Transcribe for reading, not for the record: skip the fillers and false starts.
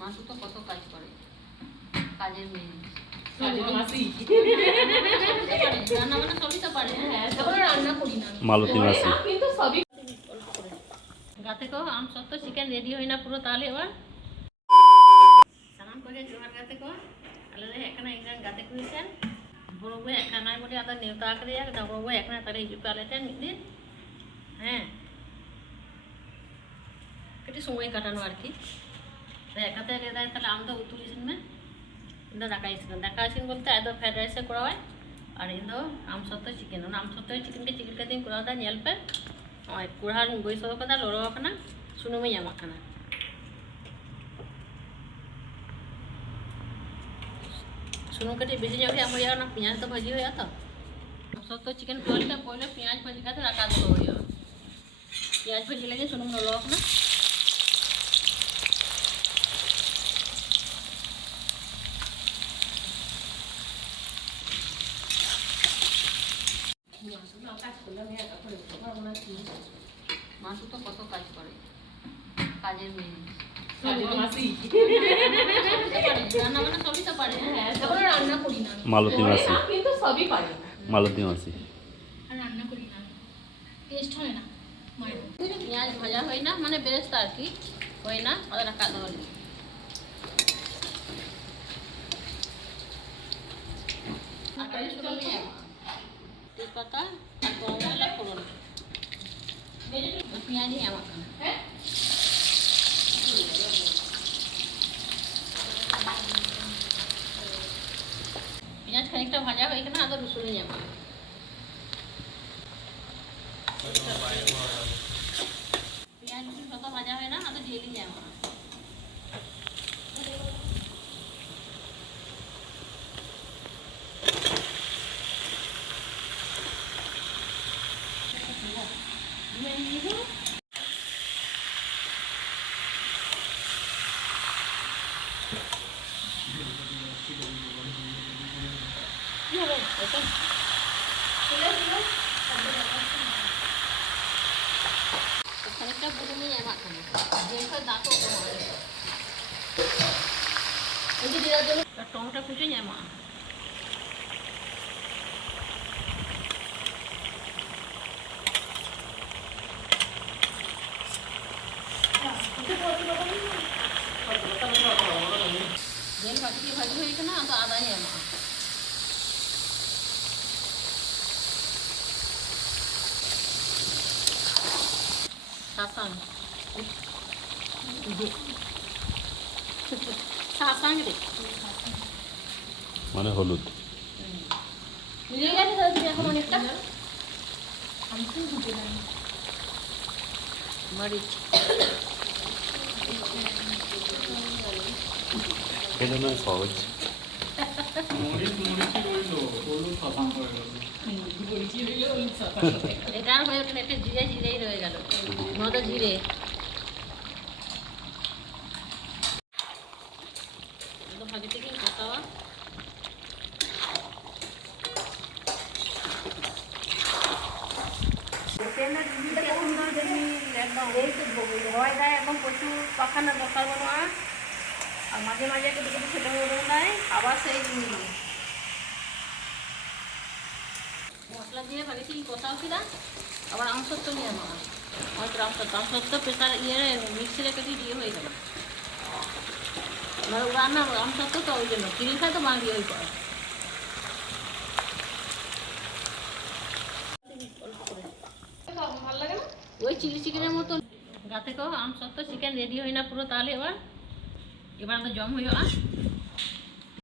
মাসু তো কত কাজ করে, কাজের মেয়ে। রান্না বান্না সবই তো পারে। রান্না করি না মালতী মাসি। কিন্তু সবই গা থেকেও আম সত্য চিকেন রেডি হয় না পুরো। তাহলে এবার স্নান করে জোয়ার গাতে কো আলাদা এখানে ইংরান গাতে করেছেন বড় বই এখানে বলে আদা নেওতা করে এক বড় বই এখানে তারা হিজুক আলেছেন মিদিন। হ্যাঁ, একটু সময় কাটানো আর কি। একাতে লেদায় তাহলে আমটা উতুলিছেন না ইন্দো দেখা আসেন বলতে আদৌ ফ্রাইড রাইসে করা হয় আর ইন্দো আম সত্য চিকেন আম সত্য চিকেনকে চিকেন के दिन करा था नेल पे और कुड़ार गोई सब का लोरो खाना सुनो में यामा खाना सुनो कटी बेजी जाओ हम यार ना प्याज तो भाजी हो या तो आम सत्य चिकेन पहले पहले प्याज भाजी का तो रखा दो हो प्याज भाजी लगे सुनो में लोरो खाना মাসু তো কত কাজ করে, কাজের মেয়ে। রান্না বান্না সবই তো পারে। রান্না করি না মালতী মাসি। কিন্তু সবই পারে। মালতী মাসি রান্না করি না, টেস্ট হয় না। পেঁয়াজ ভাজা হয় না মানে বেরেস্তা আর কি হয় না, ওদের রাখা দেওয়া তেজপাতা আর গরম মশলা ফোড়ন পেঁয়াজ আমার পেঁয়াজ খানিকটা ভাজা হয়ে গেলে আদা রসুনই যাবো পেঁয়াজ রসুন যত ভাজা হয় না আদা দিয়ে দিই যাবো খানিকটা বুঝে নিয়ে আমার দাঁতও টমেটো কুচে যায় মা জেল ভাজি ভাজি হয়ে গেছে না তো আদা যায় মা মানে হলুদ মরিচ এজন্য সহজ এটা আর হয়ে ওঠে একটা জিরে জিরেই রয়ে গেল মতো জিরে ভাজি থেকে কষাওয়া একদম প্রচুর পাখানা দরকার বানোয়া আর মাঝে মাঝে একটু দুটো ছোটো দেয় আবার সেই মশলা দিয়ে ভাগেছি কষাও কিনা আবার আমসত্ব নিয়ে নেওয়া হয়তো আমসত্ব প্রেসার ইয়ে মিক্সিরে কেটে দিয়ে হয়ে গেল মানে রান্না আমসত্ব তো ওই জন্য কিনে খায় তো বাঙিয়ে হয়ে পড়ে ওই চিলি চিকেনের মতো গা থেকেও আম সত্য চিকেন রেডি হয় না পুরো। তাহলে এবার আমরা জম হইয়া